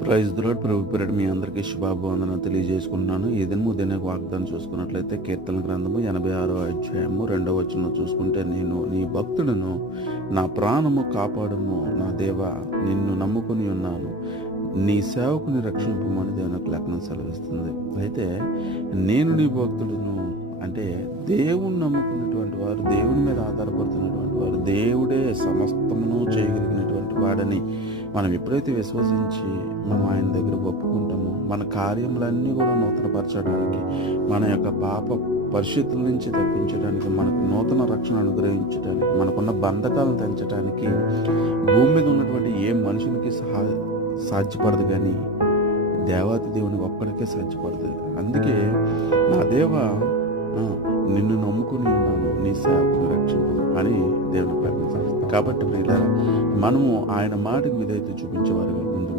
Praise the lord. ప్రభు పేరిట మీ అందరికీ శుభాభివందనం తెలియజేసుకుంటున్నాను. ఈ దినము దినకు వాగ్దానం చూసుకున్నట్లయితే కీర్తన గ్రంథము 86వ అధ్యాయము 2వ వచనం చూసుకుంటే, నేను నీ భక్తుడను, నా ప్రాణము కాపాడము, నా దేవా నిన్ను నమ్ముకుని ఉన్నాను, నీ సేవకుని రక్షింపమని దేవునికి లేఖనం సెలవిస్తుంది. అయితే నేను నీ భక్తుడును అంటే దేవుని నమ్ముకున్నటువంటి వారు, దేవుని మీద ఆధారపడుతున్నటువంటి వారు, దేవుడే సమస్తమును చేయగలిగినటువంటి వాడని మనం ఎప్పుడైతే విశ్వసించి మనం ఆయన దగ్గర ఒప్పుకుంటామో, మన కార్యములన్నీ కూడా నూతనపరచడానికి, మన యొక్క పాప పరిస్థితుల నుంచి తప్పించడానికి, మనకు నూతన రక్షణ అనుగ్రహించడానికి, మనకున్న బంధకాలను తెంచడానికి భూమి మీద ఉన్నటువంటి ఏ మనుషునికి సాధ్యపడదు, కానీ దేవాతి దేవునికి ఒక్కడికే సాధ్యపడదు. అందుకే నా దేవా నిన్ను నమ్ముకుని ఉన్నాను, నీ సేవకుని రక్షింపు అని దేవుని ప్రకటిస్తాను. కాబట్టి ప్రియులారా, మనము ఆయన మాటకు విధేయత చూపించేవారుగా ముందు